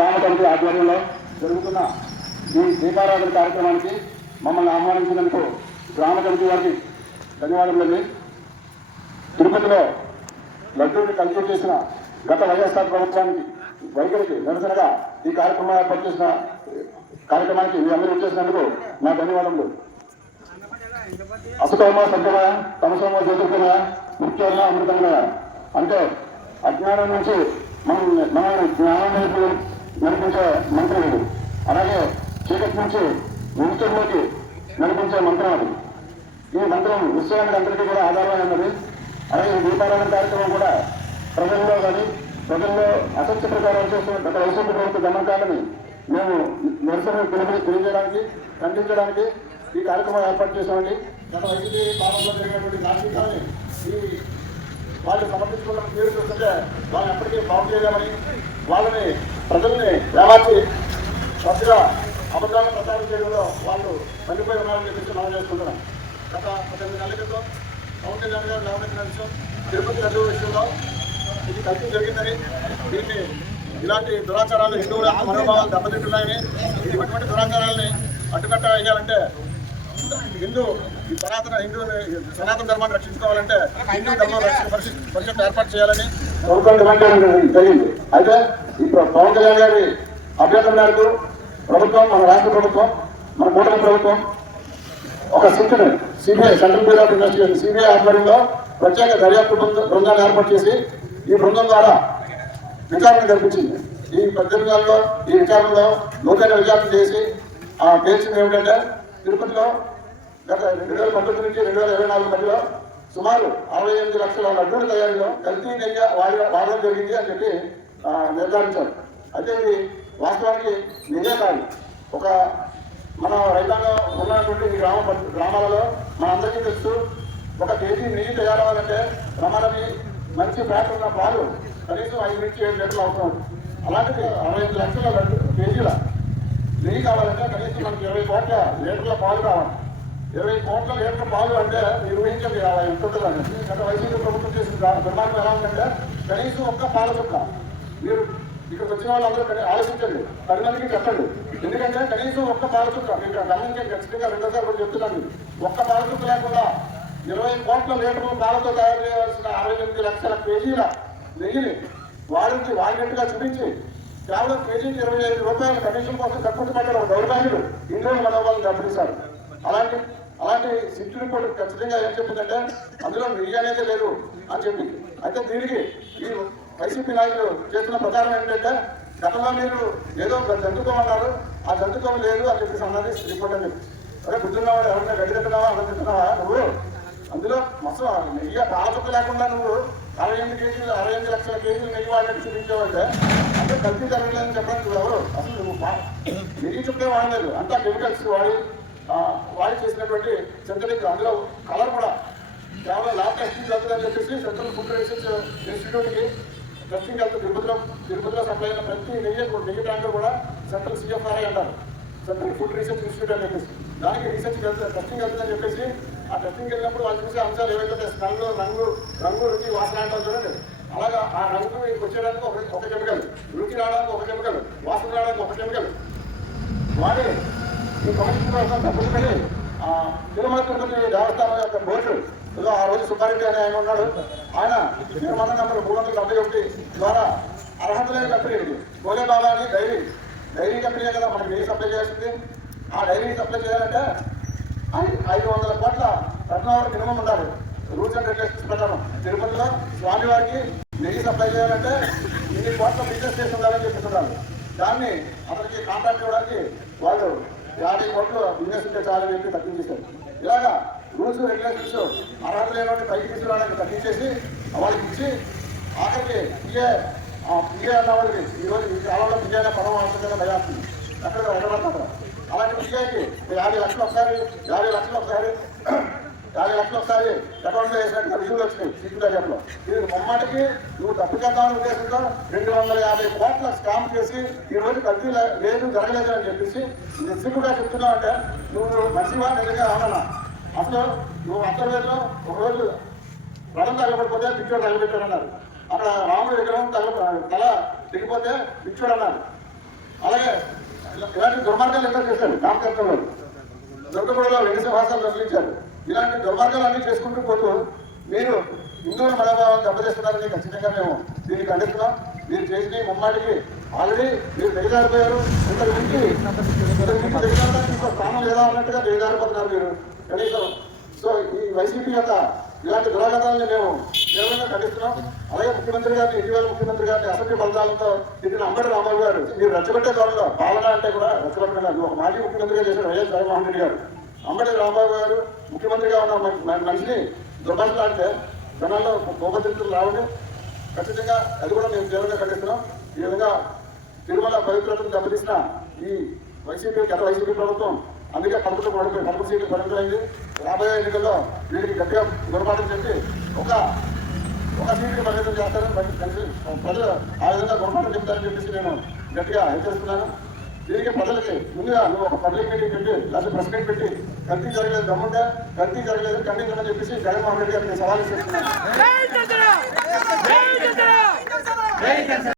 గ్రామ కమిటీ ఆధ్వర్యంలో జరుగుతున్న ఈ దీపారాధన కార్యక్రమానికి మమ్మల్ని ఆహ్వానించినందుకు గ్రామ కమిటీ వారికి ధన్యవాదములండి. తిరుపతిలో లడ్డూని కల్చర్ చేసిన గత వైఎస్ఆర్ ప్రభుత్వానికి వైఖరికి నిరసనగా ఈ కార్యక్రమం ఏర్పాటు చేసిన కార్యక్రమానికి మీ అందరూ వచ్చేసినందుకు నా ధన్యవాదములు. అసుతోమ సత్యమయ తమసోమ జ్యోతిర్గమయ ముఖ్యమైన అమృతమయ అంటే అజ్ఞానం నుంచి మనం మనం జ్ఞానం వైపు నడిపించే మంత్రం ఇది. అలాగే చీకటి నుంచి వెలుతురులోకి నడిపించే మంత్రం అది. ఈ మంత్రం విశ్వానికి అందరికీ కూడా ఆధారమైనది అలాగే ఈ దీపారాయణ కార్యక్రమం కూడా ప్రజల్లో కానీ ప్రజల్లో అసత్య ప్రకారం చేస్తున్న గత వైసీపీ ప్రభుత్వ గమనకాలని మేము నిరసన పిలుపుని తెలియజేయడానికి ఖండించడానికి ఈ కార్యక్రమం ఏర్పాటు చేశామండి. గత వైసీపీ పాలనలో జరిగినటువంటి కార్యక్రమాన్ని ఈ వాళ్ళు సమర్పించుకున్న పేరు చూస్తుంటే వాళ్ళని ఎప్పటికీ బాగు చేయలేమని వాళ్ళని ప్రజల్ని ఏమార్చి కొత్తగా అబద్ధాలను ప్రచారం చేయడంలో వాళ్ళు పనిపోయి ఉన్నారని చెప్పేసి మనం చేసుకుంటున్నాం. గత పద్దెనిమిది నెలల క్రితం కౌంటర్ గారు లేవనెత్తిన విషయం తిరుపతి లడ్డు విషయంలో ఇది కలిసి జరిగిందని దీన్ని ఇలాంటి దురాచారాలు హిందువుల మనోభావాలు దెబ్బతింటున్నాయని ఇటువంటి దురాచారాలని అడ్డుకట్ట వేయాలంటే హిందూ ఈ సనాతన హిందూ సనాతన ధర్మాన్ని రక్షించుకోవాలంటే హిందూ ధర్మం రక్షణ పరిషత్ ఏర్పాటు చేయాలని ప్రభుత్వం అయితే ఇప్పుడు పవన్ కళ్యాణ్ గారి అభ్యర్థన మేరకు ప్రభుత్వం మన రాష్ట్ర ప్రభుత్వం మన కూటమి ప్రభుత్వం ఒక సిట్ని CBI central bureau of investigation CBI ఆధ్వర్యంలో ప్రత్యేక దర్యాప్తు బృందాన్ని ఏర్పాటు చేసి ఈ బృందం ద్వారా విచారణ జరిపించింది. ఈ పద్దెనిమిది ఈ విచారణలో లోకైన విచారణ చేసి ఆ తేల్చింది ఏమిటంటే తిరుపతిలో గత రెండు వేల పంతొమ్మిది నుంచి రెండు వేల ఇరవై నాలుగు మధ్యలో సుమారు అరవై ఎనిమిది లక్షల లడ్డూల తయారీలో కల్తీ నెయ్యి వాడ వాడడం జరిగింది అని చెప్పి నిర్ధారించారు అయితే ఇది వాస్తవానికి నిజే కాదు ఒక మన రైతాంగం ఉన్నటువంటి గ్రామ పం- గ్రామాలలో మనందరికీ తెలుసు ఒక కేజీ నెయ్యి తయారవ్వాలంటే ప్రమాణమి మంచి ఫ్యాట్ ఉన్న పాలు కనీసం ఐదు నుంచి ఏడు లీటర్లు అవసరం అలాంటిది అరవై ఐదు లక్షల లడ్డు కేజీల నెయ్యి కావాలంటే కనీసం మనకి ఇరవై కోట్ల లీటర్ల పాలు కావాలి. ఇరవై కోట్ల లీటర్ల పాలు అంటే మీరు ఊహించండి అలా ఎంత గత వైసీపీ ప్రభుత్వం చేసిన దుర్మార్గం ఎలా ఉందంటే కనీసం ఒక్క పాల చుక్క మీరు ఇక్కడికి వచ్చిన వాళ్ళందరూ ఆలోచించండి. పది మందికి చెప్పండి. ఎందుకంటే కనీసం ఒక్క పాల మీరు గమనించండి ఖచ్చితంగా రెండోసారి కూడా చెప్తున్నాను. ఒక్క పాల లేకుండా ఇరవై కోట్ల లీటర్ల పాలతో తయారు చేయవలసిన అరవై ఎనిమిది లక్షల కేజీల నెయ్యిని వాడించి వాడినట్టుగా చూపించి కేవలం కేజీకి ఇరవై ఐదు రూపాయల కమిషన్ కోసం కట్టుబడి పడ్డారు దౌర్భాగ్యులు ఇంట్లో మనోభావం దెబ్బతీశారు అలాంటి అలాంటి సిట్ రిపోర్ట్ ఖచ్చితంగా ఏం చెప్పిందంటే అందులో నెయ్యి అనేది లేదు అని చెప్పి. అయితే దీనికి ఈ వైసీపీ నాయకులు చేస్తున్న ప్రకారం ఏంటంటే గతంలో మీరు ఏదో ఒక జంతుకం అన్నారు ఆ జంతుకం లేదు అని చెప్పేసి అన్నది రిపోర్ట్ అని చెప్పి. అరే బుద్ధున్నావాడు ఎవరైనా గడ్డి తింటున్నావా అలా తింటున్నావా? నువ్వు? అందులో మొత్తం నెయ్యి పాలచుక్క లేకుండా నువ్వు అరవై ఎనిమిది కేజీలు అరవై ఎనిమిది లక్షల కేజీలు నెయ్యి వాడినట్టు చూపించావంటే అంటే కల్తీ జరగలేదని చెప్పడానికి నువ్వు ఎవరు? అసలు నువ్వు నెయ్యి చుట్టే వాడలేదు. అంతా కెమికల్స్ వాడి వాడి చేసినటువంటి సింథటిక్ అందులో కలర్ కూడా. కేవలం ల్యాబ్ టెస్టింగ్ జరుగుతుందని చెప్పేసి సెంట్రల్ ఫుడ్ రీసెర్చ్ ఇన్స్టిట్యూట్కి టెస్టింగ్ వెళ్తే తిరుపతిలో తిరుపతిలో సప్లై అయిన ప్రతి నెయ్యి నెయ్యి ట్యాంకర్ కూడా సెంట్రల్ సిఎఫ్ఆర్ఐ అంటారు. సెంట్రల్ ఫుడ్ రీసెర్చ్ ఇన్స్టిట్యూట్ అని చెప్పేసి. దానికి రీసెర్చ్ వెళ్తారు టెస్టింగ్ వెళ్తుందని చెప్పేసి ఆ టెస్టింగ్ వెళ్ళినప్పుడు వాళ్ళు చూసే అంశాలు ఏవైతే స్మెల్ రంగు రంగు రుచి వాసన అంటారు చూడండి. అలాగా ఆ రంగు వచ్చేయడానికి ఒక ఒక కెమికల్ రుచి రావడానికి ఒక కెమికల్ వాసన రావడానికి ఒక కెమికల్ వాడి ఈ కమిషన్ కోసం తప్పుకొని తిరుమల తిరుపతి దేవస్థానం యొక్క బోర్డు ఏదో ఆ రోజు సుబ్బారెడ్డి అని ఆయన ఉన్నాడు. ఆయన నిర్మాణ నెంబర్ మూడు వందల డెబ్బై ఒకటి ద్వారా అర్హత లేని కంపెనీ ఇది. గోలే బాబా అని డైరీ డైరీ కంపెనీ కదా మనకి నెయ్యి సప్లై చేస్తుంది ఆ డైరీ సప్లై చేయాలంటే ఐదు వందల కోట్ల రత్నావరం మినిమం ఉండాలి. రూల్స్ అండ్ రెగ్యులేషన్స్ ప్రకారం తిరుపతిలో స్వామివారికి నెయ్యి సప్లై చేయాలంటే ఇన్ని కోట్ల బిజినెస్ చేసి ఉండాలని చెప్తున్నారు దాన్ని అతనికి కాంట్రాక్ట్ ఇవ్వడానికి వాళ్ళు యాభై కోట్లు బిజినెస్ ఉంటే చాలని చెప్పి తగ్గించేశారు ఇలాగా రూల్స్ రెగ్యులేషన్స్ అర్హత లేని పైకి తీసుకురావడానికి తగ్గించేసి వాళ్ళకి ఇచ్చి ఆఖరికి పిఏ పిఏ అన్న వాళ్ళకి ఈరోజు ఈ కాలంలో పిఏ అనే పదం అవసరంగా భయాస్తుంది ఎక్కడ ఎడబడతారు అలాంటి పిఏకి యాభై లక్షలు ఒకసారి యాభై లక్షలు ఒకసారి యాభై లక్షలు ఒకసారి అకౌంట్లో వేసినట్టుగా రిజువులు వచ్చినాయి సీటు దగ్గరలో దీనికి మొమ్మటికి నువ్వు తప్పు చేద్దామని ఉద్దేశంతో రెండు వందల యాభై కోట్ల స్కామ్ చేసి ఈరోజు కల్తీ లేదు జరగలేదు అని చెప్పేసి సిగ్గుగా చెప్తున్నావు అంటే నువ్వు మంచివా నిజంగా అవునన్నా అసలు నువ్వు అంతర్వేదిలో ఒక రోజు రథం తగలబడిపోతే పిచ్చోడు తగలబెట్టాడు అన్నారు అక్కడ రాముడు విగ్రహం తగల తల దిగిపోతే పిచ్చోడు అన్నారు. అలాగే ఇలా- ఇలాంటి దుర్మార్గాలు ఎక్కడ చేశారు? నామకర్తంలో దుర్గగూడలో వెంకటేశ్వర భాషలు నిర్మించారు. ఇలాంటి దుర్మార్గాలు అన్ని చేసుకుంటూ పోతూ మీరు హిందువుల మనోభావం దెబ్బతీస్తున్నారని ఖచ్చితంగా మేము దీన్ని ఖండిస్తున్నాం. మీరు చేసిన ముమ్మాటికి. ఆల్రెడీ మీరు దిగజారిపోయారు. ఇంతకు మించి దిగజారడానికి ఇంకో స్థానం లేదా అన్నట్టుగా దిగజారిపోతున్నారు మీరు. కనీసం. సో ఈ వైసీపీ యొక్క ఇలాంటి దురాగతాలను మేము తీవ్రంగా ఖండిస్తున్నాం. అలాగే ముఖ్యమంత్రి గారిని ఇటీవల ముఖ్యమంత్రి గారిని అసెంబ్లీ ఫలితాలతో తిట్టిన అంబటి రాంబాబు గారు మీరు రచ్చబెట్టే కాలంలో పాలన అంటే కూడా రెచ్చగొట్టడం కాదు. ఒక మాజీ ముఖ్యమంత్రిగా చేసిన వైఎస్ జగన్మోహన్ రెడ్డి గారు. అంబటి రాంబాబు గారు ముఖ్యమంత్రిగా ఉన్న మ- మ- మనిషిని దుర్భాషలాడితే జనాల్లో కోపచరిత్రలు రావడం ఖచ్చితంగా అది కూడా మేము తీవ్రంగా ఖండిస్తున్నాం. ఈ విధంగా తిరుమల పవిత్రతను దెబ్బతీసిన ఈ వైసీపీ గత వైసీపీ ప్రభుత్వం అందుకే పదకొండు పడిపోయి పదకొండు సీట్లు పరిమితమైంది రాబోయే ఎన్నికల్లో వీరికి గట్టిగా గురపాఠం చెప్పి ఒక ఒక సీటుకి పరిమితం చేస్తారని కలిసి ప్రజలు ఆ విధంగా గురపాఠం చెప్తారని చెప్పేసి నేను గట్టిగా హెచ్చరిస్తున్నాను. దీనికి ప్రజలకి ముందుగా నువ్వు ఒక పబ్లిక్ మీటింగ్ పెట్టి లేదా ప్రెస్ మీట్ పెట్టి కల్తీ జరగలేదు దమ్ముంటే కల్తీ జరగలేదు ఖండించమని చెప్పేసి జగన్మోహన్ రెడ్డి గారికి సవాల్ చేస్తున్నాను